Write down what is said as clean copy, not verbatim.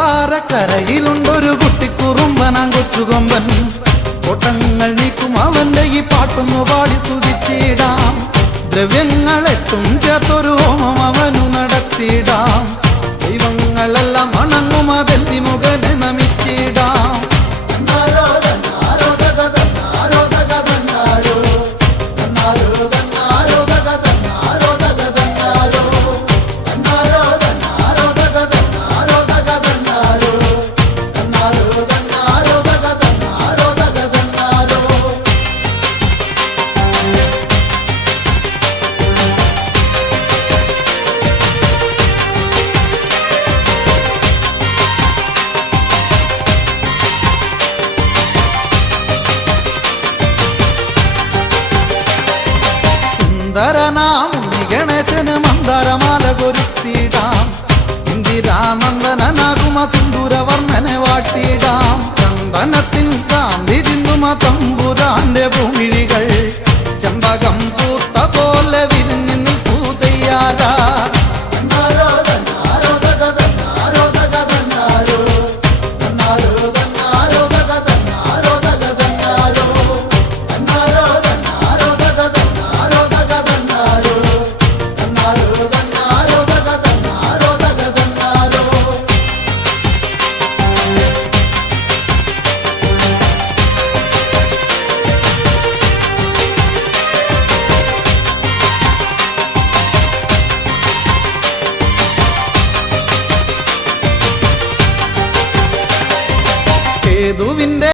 കൊട്ടാരക്കരയിലുണ്ടൊരു കുട്ടിക്കുറുമ്പനാൻ കൊച്ചുകൊമ്പൻ. കോട്ടങ്ങൾ നീക്കും അവന്റെ ഈ പാട്ടൊന്നു പാടി സ്തുതിച്ചിടാം. ദ്രവ്യങ്ങളെട്ടും ചേർത്തൊരു ഹോമം അവനു നടത്തിയിടാം. ദൈവങ്ങളെല്ലാം വണങ്ങും അതെന്തി മുഖനെ നമിച്ചിടാം. സുന്ദരനാം ഗണേശന് മന്ദരമാല കൊരുത്തിടാം. ഇന്ദിരാനന്ദനാകുമ സിന്ദൂരവർണ്ണനെ വാട്ടിടാം. ചന്ദനത്തിൻ കാന്തി ചിന്തുമ തമ്പുരാന്റെ ഭൂമിഴികൾ. ചമ്പകം